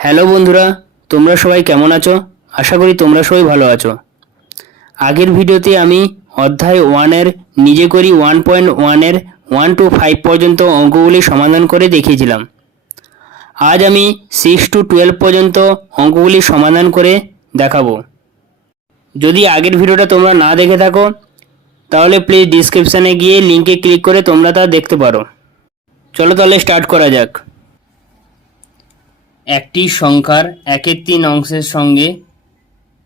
Hello বন্ধুরা, তোমরা সবাই কেমন আছো? আশা করি তোমরা সবাই ভালো আছো। আগের ভিডিওতে আমি অধ্যায় 1-এর নিজে করি 1.1-এর 1 to 5 পর্যন্ত অঙ্কগুলি সমাধান করে দেখিয়েছিলাম। আজ আমি 6 to 12 পর্যন্ত অঙ্কগুলি সমাধান করে দেখাবো। যদি আগের ভিডিওটা তোমরা না দেখে থাকো তাহলে প্লিজ ডিসক্রিপশানে গিয়ে লিঙ্কে ক্লিক করে তোমরা তা দেখতে পারো। চলো তাহলে স্টার্ট করা যাক। একটি সংখ্যার 1/3 অংশের সঙ্গে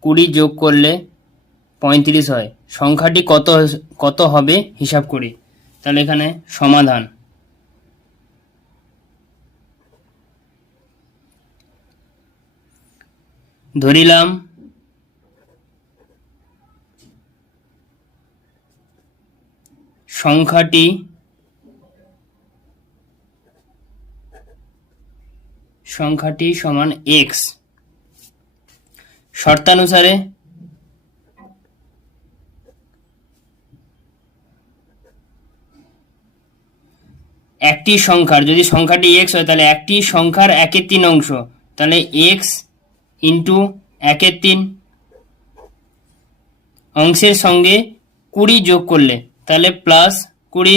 20 যোগ করলে 35 হয়। সংখ্যাটি কত হবে হিসাব করি। তাহলে এখানে সমাধান। ধরিলাম সংখ্যাটি সমান x। শর্তানুসারে একটি সংখ্যার, যদি সংখ্যাটি x হয় তাহলে একটি সংখ্যার 1/3 অংশ, তাহলে x ইন্টু 1/3 অংশের সঙ্গে 20 যোগ করলে, তাহলে প্লাস 20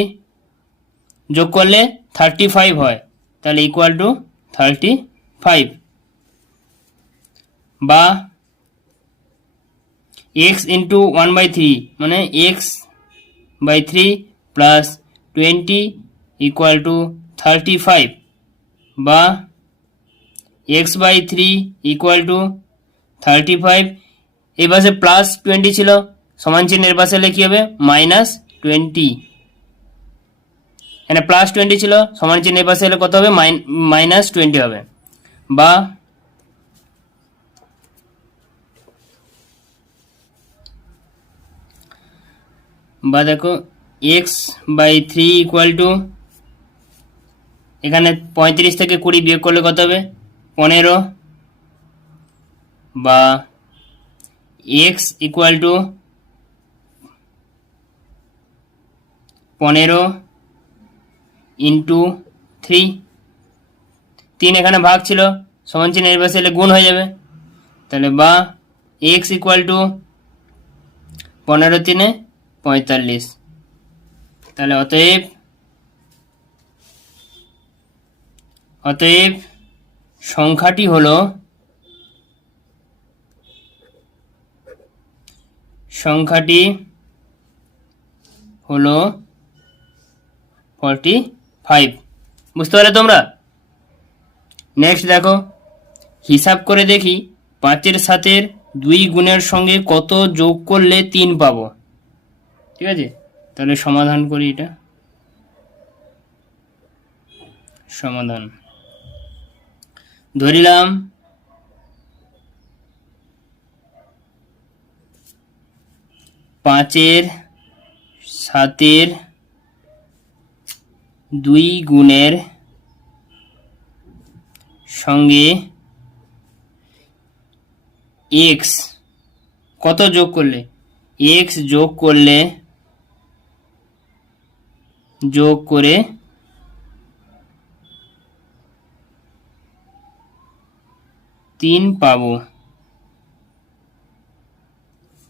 যোগ করলে 35 হয়, তাহলে ইকুয়াল টু 35, বা x ইন্টু 1/3 মানে x/3 প্লাস 20 ইকুয়াল টু 35, বা x/3 ইকুয়াল টু 35। এই পাশে প্লাস 20 ছিল, সমান চিহ্নের পাশে হলে কি হবে -20। এখানে প্লাস 20 ছিল, সমান চিহ্নের পাশে হলে কত হবে -20 হবে। বা দেখো x/3 ইকুয়াল টু, এখানে 35 থেকে 20 বিয়োগ করলে কত হবে 15, বা x ইকুয়াল টু 15 ইন্টু 3 এখানে ভাগ ছিল, সমান চিহ্নের পাশে এলে গুণ হয়ে যাবে, তাহলে বা x ইকুয়াল টু 15 3 45। তাহলে অতএব সংখ্যাটি হলো 45। বুঝতে পারলে তোমরা? নেক্সট দেখো, হিসাব করে দেখি 5-এর সাথে 2 গুণের সঙ্গে কত যোগ করলে 3 পাবো। ঠিক আছে, তাহলে সমাধান করি। এটা সমাধান। ধরিলাম পাঁচের সাতের 2 গুণের সঙ্গে x কত যোগ করলে, x যোগ করে 3 পাবো।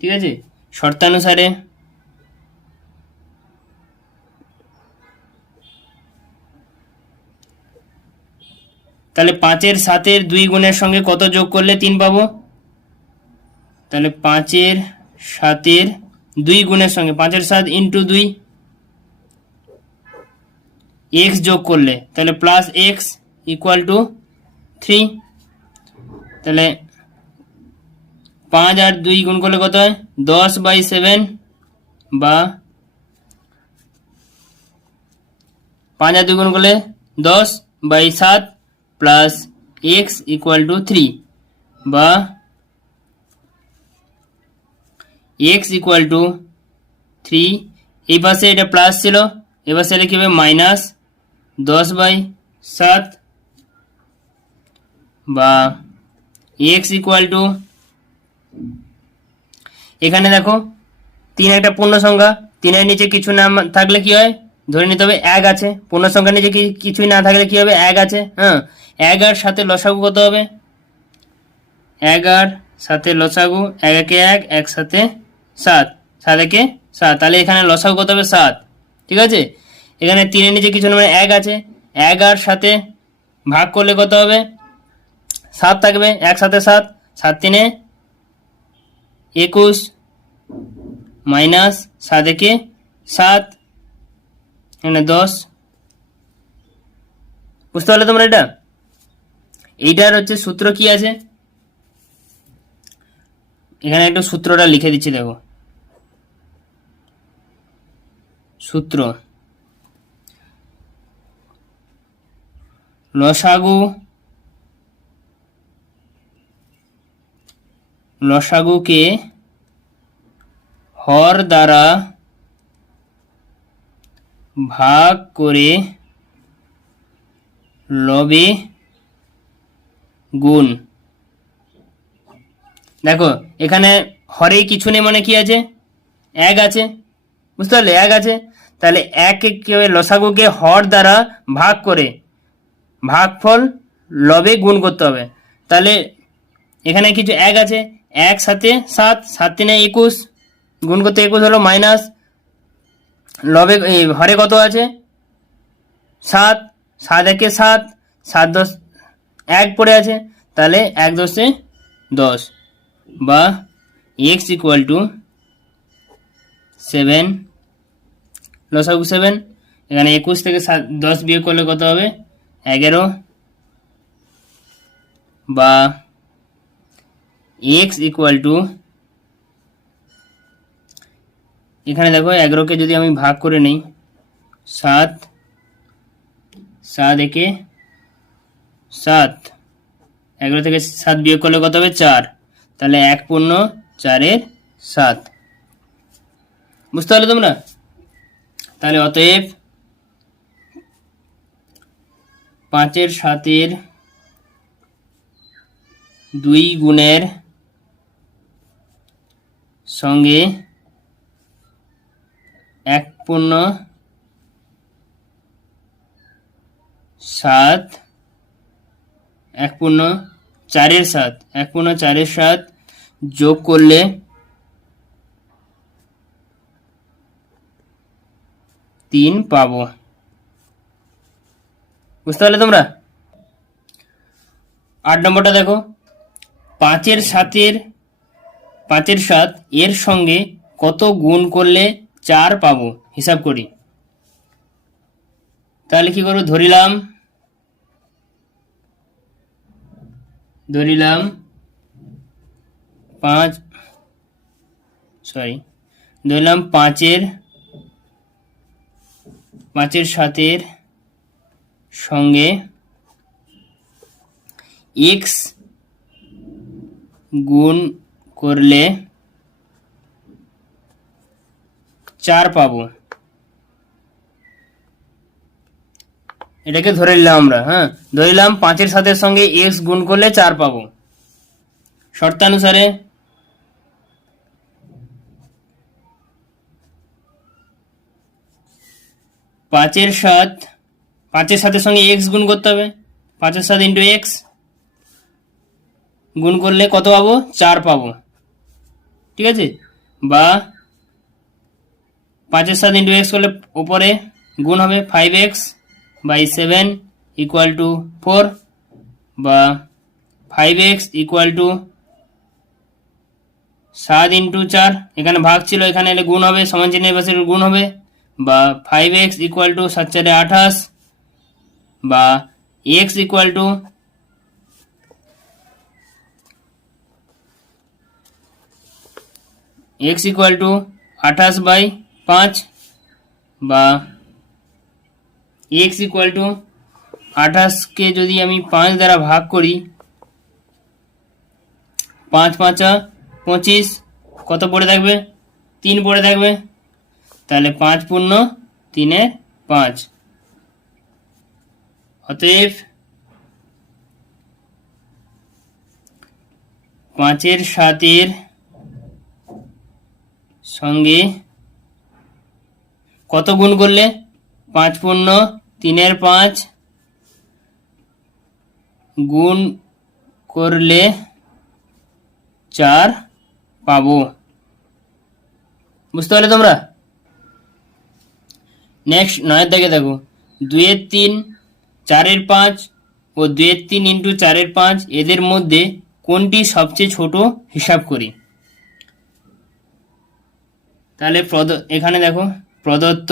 ঠিক আছে, শর্তানুসারে তাহলে 5-এর সাথের 2 গুণের সঙ্গে কত যোগ করলে 3 পাবো, তাহলে 5-এর সাথের 2 গুণের সঙ্গে 5-এর 7 ইন্টু 2 x যোগ করলে, তাহলে প্লাস x ইকুয়াল টু 3। তাহলে 5 আর 2 গুণ করলে কত হয় 10/7, বা 5 আর 2 গুণ করলে 10/7 প্লাস x ইকুয়াল টু 3, বা x ইকুয়াল টু 3। এই পাশে এটা প্লাস ছিল, এ পাশে এটা কি হবে -10/7, বা x ইকুয়াল টু, এখানে দেখো 3 একটা পূর্ণ সংখ্যা, 3-এর নিচে কিছু না থাকলে কি হয়, ধরে নিতে হবে 1 আছে। পূর্ণ সংখ্যার নিচে কিছুই না থাকলে কি হবে 1 আছে। হ্যাঁ, 1 আর 7 লসাগু কত হবে এক আর সাথে লসাগু, এক একে এক, এক সাথে সাত, সাত একে সাত, তাহলে এখানে লসাগু কত হবে 7। ঠিক আছে, এখানে 3-এর নিচে কিছু নেই, এক আছে, এক আর সাথে ভাগ করলে কত হবে 7 থাকবে, এক সাথে 7, 7 3-এ 21 মাইনাস 7 একে 7, এখানে 10। বুঝতে পারলে তোমরা এটা? এইটার হচ্ছে সূত্র কি আছে, এখানে একটু সূত্রটা লিখে দিচ্ছি, দেখো সূত্র লসাগুকে হর দ্বারা ভাগ করে লবে গুণ। দেখো এখানে হরে কিছু নেই, মানে কি আছে, এক আছে। বুঝতে পারলে, এক আছে, তাহলে এক লসাগুকে হর দ্বারা ভাগ করে ভাগফল লবে গুণ করতে হবে। তাহলে এখানে কিছু এক আছে, এক সাথে 7, 7 3-এ 21, গুণ করতে 21 হলো, মাইনাস লবে হরে কত আছে 7, 7 একে 7, 7 10 এক পড়ে আছে, তাহলে 1 10-এ 10, বা x ইকুয়াল টু 7, লসাগু 7, এখানে 21 থেকে 10 বিয়োগ করলে কত হবে 11, বা x ইকুয়াল টু, এখানে দেখো 11কে যদি আমি ভাগ করে নিই 7, 7 একে 7, 11 থেকে 7 বিয়োগ করলে কত হবে 4, তাহলে 1 পূর্ণ 4-এর 7। বুঝতে পারলে তোমরা? তাহলে অতএব 5-এর 7-এর 2 গুণের সঙ্গে 1 পূর্ণ 7, 1 পূর্ণ 4-এর 7, 1 পূর্ণ 4-এর 7 যোগ করলে 3 পাবো। বুঝতে পারলে তোমরা? 8 নম্বরটা দেখো, 5-এর 7 এর সঙ্গে কত গুণ করলে 4 পাবো, হিসাব করি। তাহলে কি করবো, ধরিলাম 5-এর 7-এর সঙ্গে x গুণ করলে 4 পাবো। এটাকে ধরে নিলাম আমরা, হ্যাঁ ধরিলাম 5-এর 7-এর সঙ্গে x গুণ করলে 4 পাবো। শর্তানুসারে 5-এর 7-এর সঙ্গে x গুণ করতে হবে, 5-এর 7 ইন্টু x গুণ করলে কত পাবো 4 পাবো। ঠিক আছে, বা 5-এর 7 ইন্টু x করলে উপরে গুণ হবে 5x বাই 7 ইকুয়াল টু 4, বা 5x ইকুয়াল টু 7 ইন্টু 4, এখানে ভাগ ছিল, এখানে এলে গুণ হবে, সমান চিহ্নের পাশে গুণ হবে, বা 5x ইকুয়াল টু 7 4 28, বা x ইকুয়াল টু 28 বাই 5, বা x ইকুয়াল টু 28কে যদি আমি 5 দ্বারা ভাগ করি, 5 5 25, কত পড়ে থাকবে 3 পড়ে থাকবে, তাহলে 5 পূর্ণ 3-এর 5। অতএব 5-এর 7-এর সঙ্গে কত গুণ করলে 5 পূর্ণ 3-এর 5 গুণ করলে 4 পাবো। বুঝতে পারলে তোমরা? নেক্সট 9 দাগে দেখো 2 3 4 5 ও 2 3 ইন্টু 4 5 এদের মধ্যে কোনটি সবচেয়ে ছোট হিসাব করি। তাহলে এখানে দেখো প্রদত্ত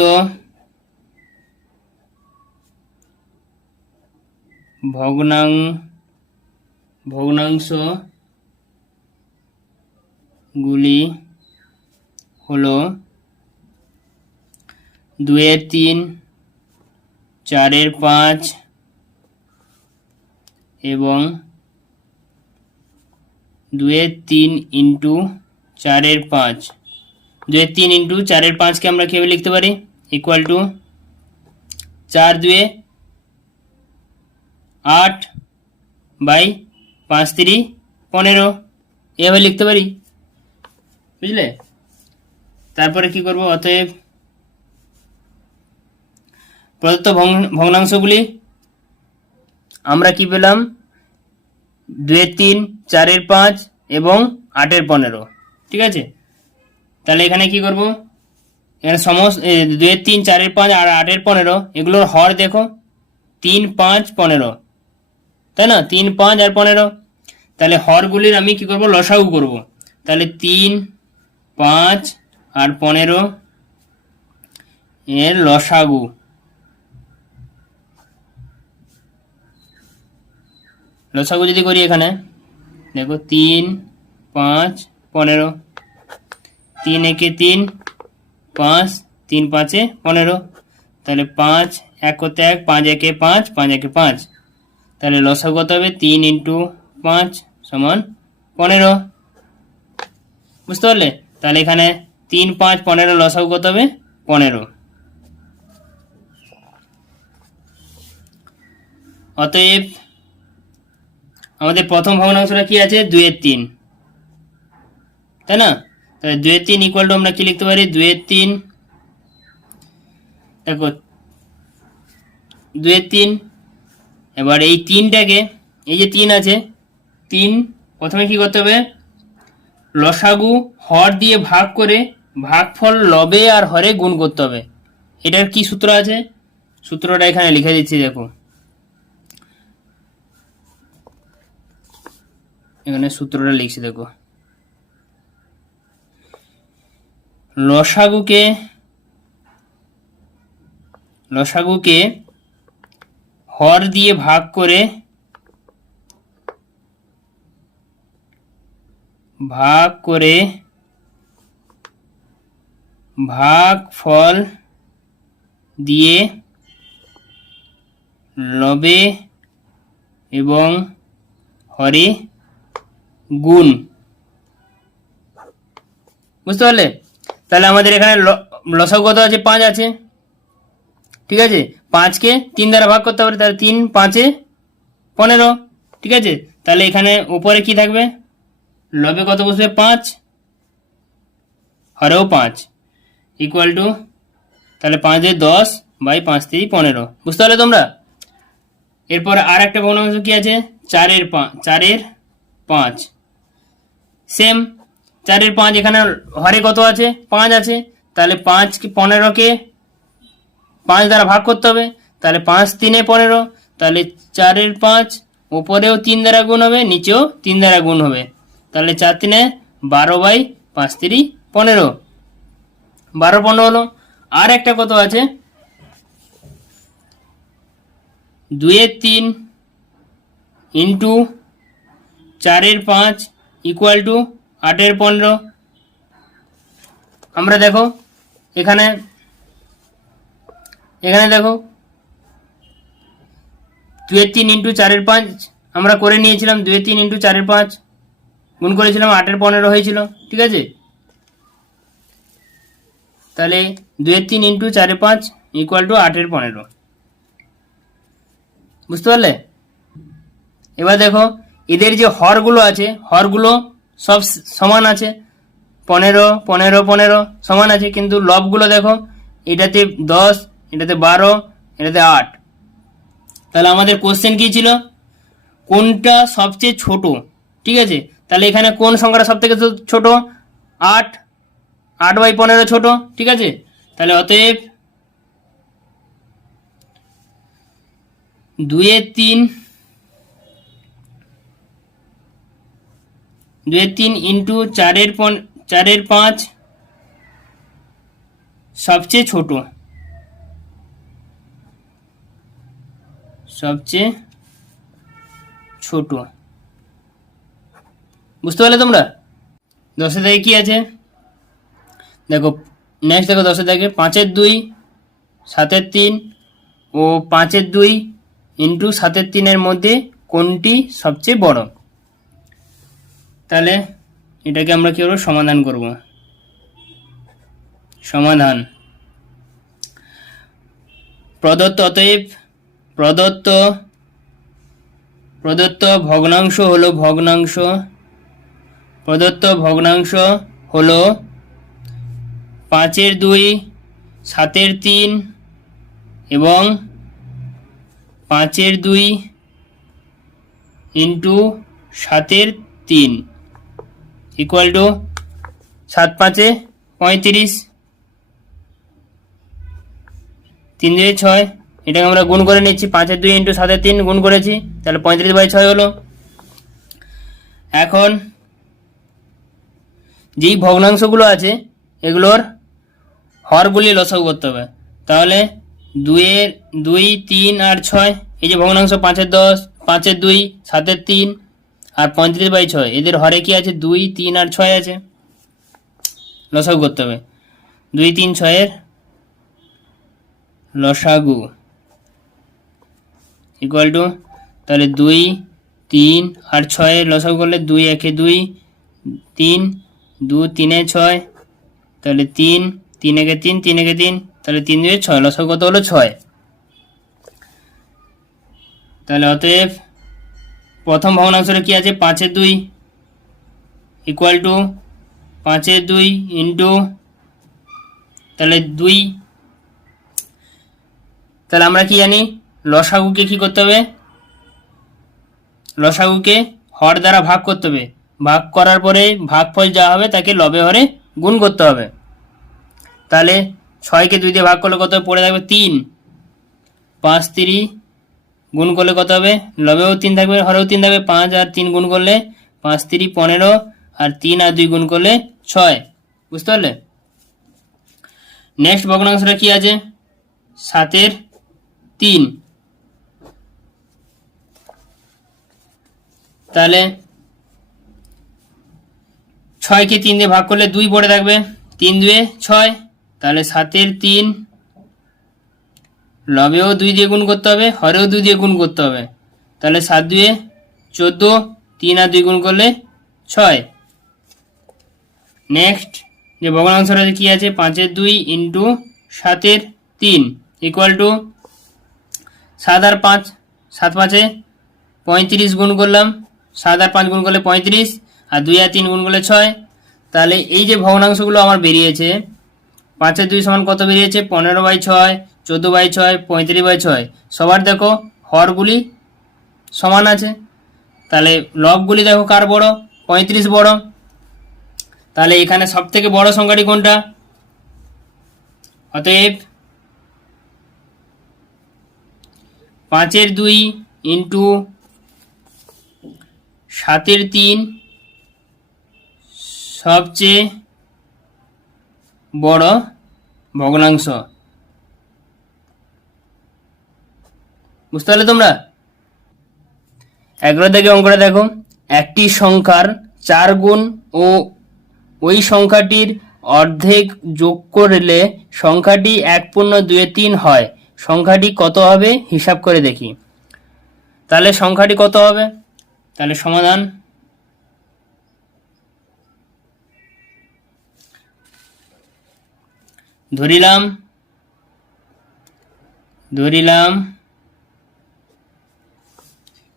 ভগ্নাংশ গুলি হলো 2 3 4 5 এবং 2 3 ইন্টু 4 5। 2 3 ইন্টু 4 5কে আমরা কীভাবে লিখতে পারি? ইকুয়াল টু 4 2 8 বাই 5 3 15 এভাবে লিখতে পারি। বুঝলে? তারপরে কি করব? অতএব প্রদত্ত ভগ্নাংশগুলি আমরা কি পেলাম? 2 3 4 5 এবং 8 15। ঠিক আছে, তাহলে এখানে কি করব? এখানে সমস্ত 2 3 4 5 আর 8 15 এগুলোর হর দেখো 3 5 15, তাই না? 3 5 আর 15। তাহলে হরগুলির আমি কি করব? লসাগু করব। তাহলে 3 5 আর 15 এর লসাগু। লসাগু যদি করি এখানে দেখো 3 5 15, 3 একে 3 5, 3 5 15, তাহলে 5 1 করতে 1, 5 একে 5, 5 একে 5, তাহলে লসাগু কত হবে? 3 ইন্টু 5 সমান 15। বুঝতে পারলে? তাহলে এখানে 3 5 15 লসাগু কত হবে? 15। অতএব আমাদের প্রথম ভগ্নাংশটা কি আছে? 2 3, তাই না? তাহলে 2 3 ইকুয়াল টু আমরা কি লিখতে পারি? 2 3 দেখো 2 3, এবার এই 3টাকে, এই যে 3 আছে, 3 প্রথমে কি করতে হবে? লসাগু হর দিয়ে ভাগ করে ভাগফল লবে আর হরে গুণ করতে হবে। এটার কি সূত্র আছে? সূত্রটা এখানে লিখে দিচ্ছি, দেখো এখানে সূত্রটা লিখছি, দেখো লসাগুকে হর দিয়ে ভাগ করে ভাগফল দিয়ে লবে এবং হরে গুণ। বুঝতে পারলে? তাহলে আমাদের এখানে লসাগু কত আছে? 5 আছে। ঠিক আছে, 5কে 3 দ্বারা ভাগ করতে হবে, তাহলে 3 5 15। ঠিক আছে, তাহলে এখানে উপরে কি থাকবে? লবে কত বসবে? 5, হরেও 5 ইকুয়াল টু, তাহলে 5 10 বাই 5 3 15। বুঝতে পারলে তোমরা? এরপরে আর একটা ভগ্নাংশ কি আছে? 4 5। সেম 4 5, এখানে হরে কত আছে? 5 আছে। তাহলে 5 15কে 5 দ্বারা ভাগ করতে হবে, তাহলে 5 3 15, তাহলে 4 5 উপরেও 3 দ্বারা গুণ হবে, নিচেও 3 দ্বারা গুণ হবে, তাহলে 4 3 12 বাই 5 3 15, 12 15 হলো। আর একটা কত আছে? 2 3 ইন্টু 4 5 ইকুয়াল টু 8 15। আমরা দেখো এখানে দেখো 2 3 ইন্টু 4 5 আমরা করে নিয়েছিলাম, 2 3 ইন্টু 4 5 গুণ করেছিলাম, 8 15 হয়েছিল। ঠিক আছে, তাহলে 2 3 ইন্টু 4 5 ইকুয়াল টু 8 15। বুঝতে পারলে? এবার দেখো এদের যে হরগুলো আছে, হরগুলো সব সমান আছে, 15 15 15 সমান আছে, কিন্তু লবগুলো দেখো এটাতে 10, এটাতে 12, এটাতে 8। তাহলে আমাদের কোশ্চেন কি ছিল? কোনটা সবচেয়ে ছোট? ঠিক আছে, তাহলে এখানে কোন সংখ্যাটা সব থেকে ছোট? 8। 8/15 ছোট, ঠিক আছে। তাহলে অতএব 2/3 ইন্টু 4/5 সবচেয়ে ছোট, বুঝতে পারলে তোমরা? 10 থেকে কি আছে দেখো, নেক্সট দেখো 10 থেকে 5/2 7/3 ও 5/2 ইন্টু 7/3 মধ্যে কোনটি সবচেয়ে বড়? তাহলে এটাকে আমরা কি করব? সমাধান করব। সমাধান প্রদত্ত, অতএব প্রদত্ত ভগ্নাংশ হলো 5/2 7/3 এবং 5/2 ইন্টু 7/3 ইকুয়াল টু 7×5 35, 3×2 6। এটাকে আমরা গুণ করে নিচ্ছি, 5/2 ইন্টু 7/3 গুণ করেছি, তাহলে 35/6 হলো। এখন যেই ভগ্নাংশগুলো আছে এগুলোর হরগুলি লসাগু করতে হবে। তাহলে 2 3 আর 6, এই যে ভগ্নাংশ 5/10 5/2 7/3 আর 35/6, এদের হরে কি আছে? 2 3 আর 6 আছে, লসাগু করতে হবে। 2 3 6 এর লসাগু ইকুয়াল টু, তাহলে 2 3 আর 6 এর লসাগু করলে 2 1 2 3 2 3 6, তাহলে 3 3 1 3 3 1 3, তাহলে 3 2 6, লসাগু কত হলো? 6। তাহলে অতএব প্রথম ভগ্নাংশটা কি আছে? 5/2 ইকুয়াল টু 5/2 ইন্টু, তাহলে 2, তাহলে আমরা কি জানি? লসাগুকে কি করতে হবে? লসাগুকে হর দ্বারা ভাগ করতে হবে। ভাগ করার পরে ভাগফল যা হবে তাকে লবে হরে গুণ করতে হবে। তাহলে 6কে 2 দিয়ে ভাগ করলে কত পড়ে থাকবে? 3। 5 3 গুণ করলে কত হবে? লবেও 3 থাকবে, হরেও 3 থাকবে। 5 আর 3 গুণ করলে 5 3 15, আর 3 আর 2 গুণ করলে 6, বুঝতে পারলে? নেক্সট ভগ্নাংশটা কি আছে? 7/3। তাহলে 6কে 3 দিয়ে ভাগ করলে 2 পড়ে থাকবে, 3 2 6, তাহলে 7/3 লবেও 2 দিয়ে গুণ করতে হবে, হরেও 2 দিয়ে গুণ করতে হবে। তাহলে 7 2 14, 3 আর 2 গুণ করলে 6। নেক্সট যে ভগ্নাংশটা কি আছে? 5/2 ইন্টু 7/3 ইকুয়াল টু 7 আর 5, 7 5 35 গুণ করলাম, 7 আর 5 গুণ করলে 35, আর 2 আর 3 গুণ করলে 6। তাহলে এই যে ভগ্নাংশগুলো আমার বেরিয়েছে, 5/2 সমান কত বেরিয়েছে? 15/6, 14/6, 35/6। সবার দেখো হরগুলি সমান আছে, তাহলে লবগুলি দেখো কার বড়? 35 বড়। তাহলে এখানে সব থেকে বড় সংখ্যাটি কোনটা? অতএব 5/2 ইন্টু 7/3 সবচেয়ে বড় ভগ্নাংশ, বুঝতে পারলে তোমরা? 11 থেকে অঙ্কটা দেখো, একটি সংখ্যার 4 গুণ ও ওই সংখ্যাটির অর্ধেক যোগ করলে সংখ্যাটি 1.23 হয়। সংখ্যাটি কত হবে? হিসাব করে দেখি। তাহলে সংখ্যাটি কত হবে? তাহলে সমাধান ধরিলাম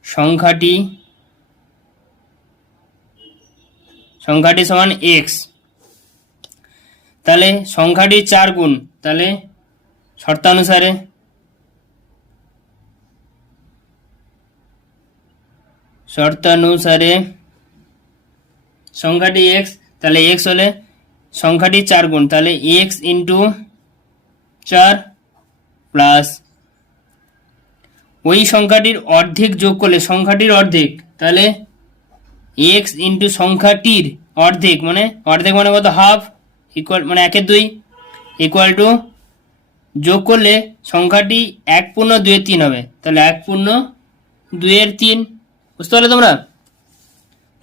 সংখ্যাটি সমান x। তাহলে সংখ্যাটি 4 গুণ, তাহলে শর্তানুসারে সংখ্যাটি এক্স, তাহলে এক্স হলে সংখ্যাটি 4 গুণ, তাহলে এক্স ইন্টু 4 প্লাস ওই সংখ্যাটির অর্ধেক যোগ করলে সংখ্যাটির অর্ধেক, তাহলে এক্স ইন্টু সংখ্যাটির অর্ধেক মানে কত, হাফ, ইকুয়াল মানে 1/2 ইকুয়াল টু যোগ করলে সংখ্যাটি 1/2 হবে, তাহলে 1/2 বুঝতে পারলে তোমরা?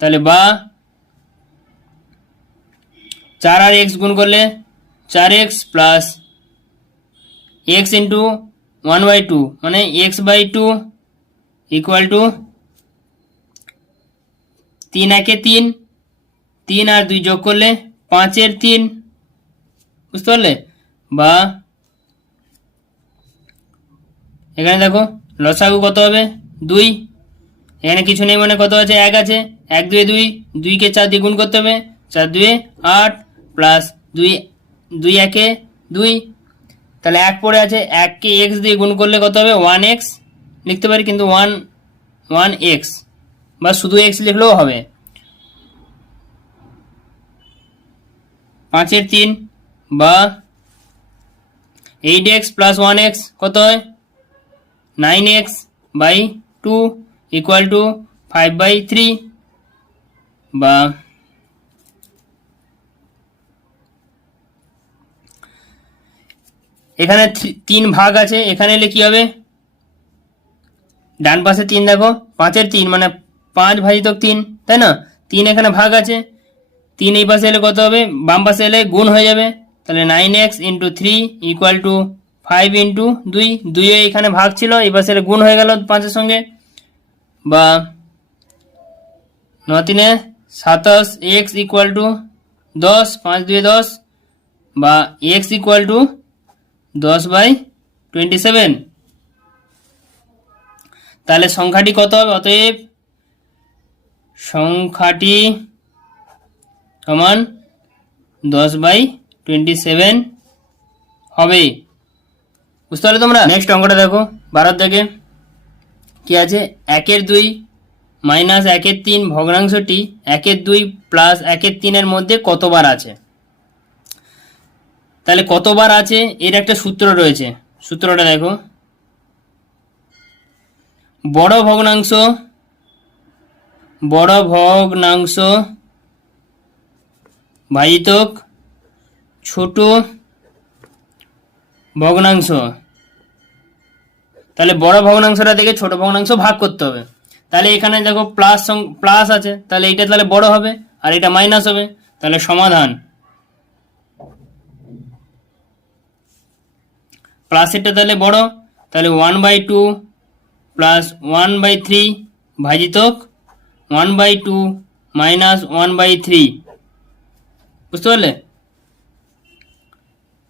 তাহলে বা 4 আর এক্স গুণ করলে 4x প্লাস এক্স ইন্টু 1/2 মানে x/2 ইকুয়াল টু 3 1 3, 3 আর 2 যোগ করলে 5/3, বুঝতে পারলে? বা এখানে দেখো লসাগু কত হবে 2, এখানে কিছু নেই মানে কত আছে 1 আছে, 1 2 2, 2কে 4 দিয়ে গুণ করতে হবে, 4 2 8 প্লাস 2 2 1 2, তাহলে 1 পড়ে আছে, 1কে x দিয়ে গুণ করলে কত হবে 1x লিখতে পারি, কিন্তু 1x বা শুধু x লিখলেও হবে। 5/3 বা 8x প্লাস 1x কত হয় 9x/2 ইকুয়াল টু 5/3, বা এখানে 3 ভাগ আছে, এখানে এলে কি হবে, ডান পাশে 3 দেখো, 5/3 মানে 5/3, তাই না? 3 এখানে ভাগ আছে, 3 এই পাশে এলে কত হবে, বাম পাশে এলে গুণ হয়ে যাবে, তাহলে 9x into 3 equal to 5 into 2, 2 এখানে ভাগ ছিল, এই পাশে এলে গুণ হয়ে গেল 5-এর সঙ্গে, বা 9 3 27, x ইকুয়াল টু 10, 5 2 10, বা x ইকুয়াল টু 10/27, তাহলে সংখ্যাটি কত হবে, অতএব সংখ্যাটি সমান 10/27 হবে, বুঝতে পারলে তোমরা? নেক্সট অঙ্কটা দেখো 12 থেকে কি আছে, 1/2 মাইনাস 1/3 ভগ্নাংশটি 1/2 প্লাস 1/3 মধ্যে কতবার আছে। তাহলে কতবার আছে এর একটা সূত্র রয়েছে, সূত্রটা দেখো, বড় ভগ্নাংশ ভাজিতক ছোট ভগ্নাংশ, তাহলে বড় ভগ্নাংশটা থেকে ছোট ভগ্নাংশ ভাগ করতে হবে, তাহলে এখানে দেখো প্লাস আছে, তাহলে এইটা তাহলে বড় হবে আর এটা মাইনাস হবে, তাহলে সমাধান প্লাসেরটা তাহলে বড়, তাহলে 1/2 প্লাস 1/3 ভাজিতক 1/2 মাইনাস 1/3, বুঝতে পারলে?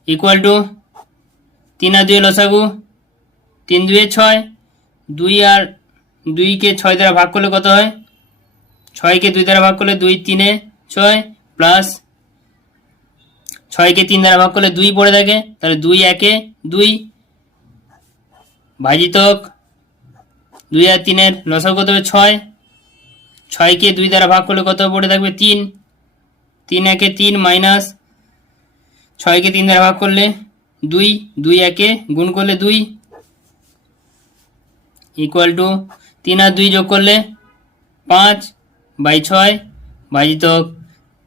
ইকুয়াল টু 3 আর 2 লসাগু, 3 2 6, 2 আর 2কে 6 দ্বারা ভাগ করলে কত হয়, 6কে 2 দ্বারা ভাগ করলে 2 3 6 প্লাস 6কে 3 দ্বারা ভাগ করলে 2 পড়ে থাকে, তাহলে 2 1 2 ভাজিতক 2 আর 3 লসাগু কত হবে 6, 6কে 2 দ্বারা ভাগ করলে কত পড়ে থাকবে 3, 3 1 3 মাইনাস 6কে 3 দ্বারা ভাগ করলে 2, 2 1 গুণ করলে 2 ইকুয়াল টু 3 আর 2 যোগ করলে 5/6 ভাজিতক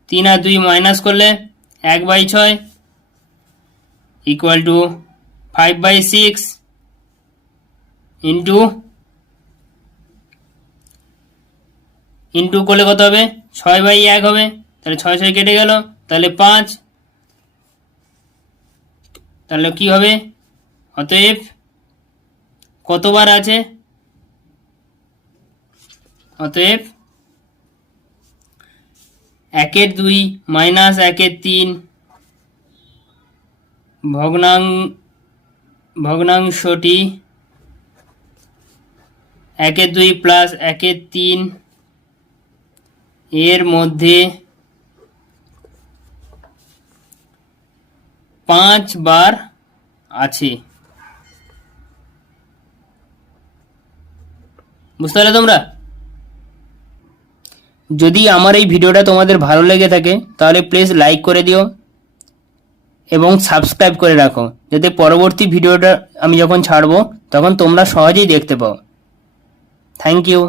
3 আর 2 মাইনাস করলে 1/6 ইকুয়াল টু 5/6 ইন্টু করলে কত হবে 6/1 হবে, তাহলে 6 6 কেটে গেল, তাহলে 5, তাহলে কি হবে, অতএব কতবার আছে, অতএব 1/2 মাইনাস 1/3 ভগ্নাংশটি 1/2 প্লাস 1/3 এর মধ্যে 5 বার আছে, বুঝতে পারলে তোমরা? যদি আমার এই ভিডিওটা তোমাদের ভালো লেগে থাকে তাহলে প্লিজ লাইক করে দিও এবং সাবস্ক্রাইব করে রাখো, যাতে পরবর্তী ভিডিওটা আমি যখন ছাড়বো তখন তোমরা সহজেই দেখতে পাও। Thank you.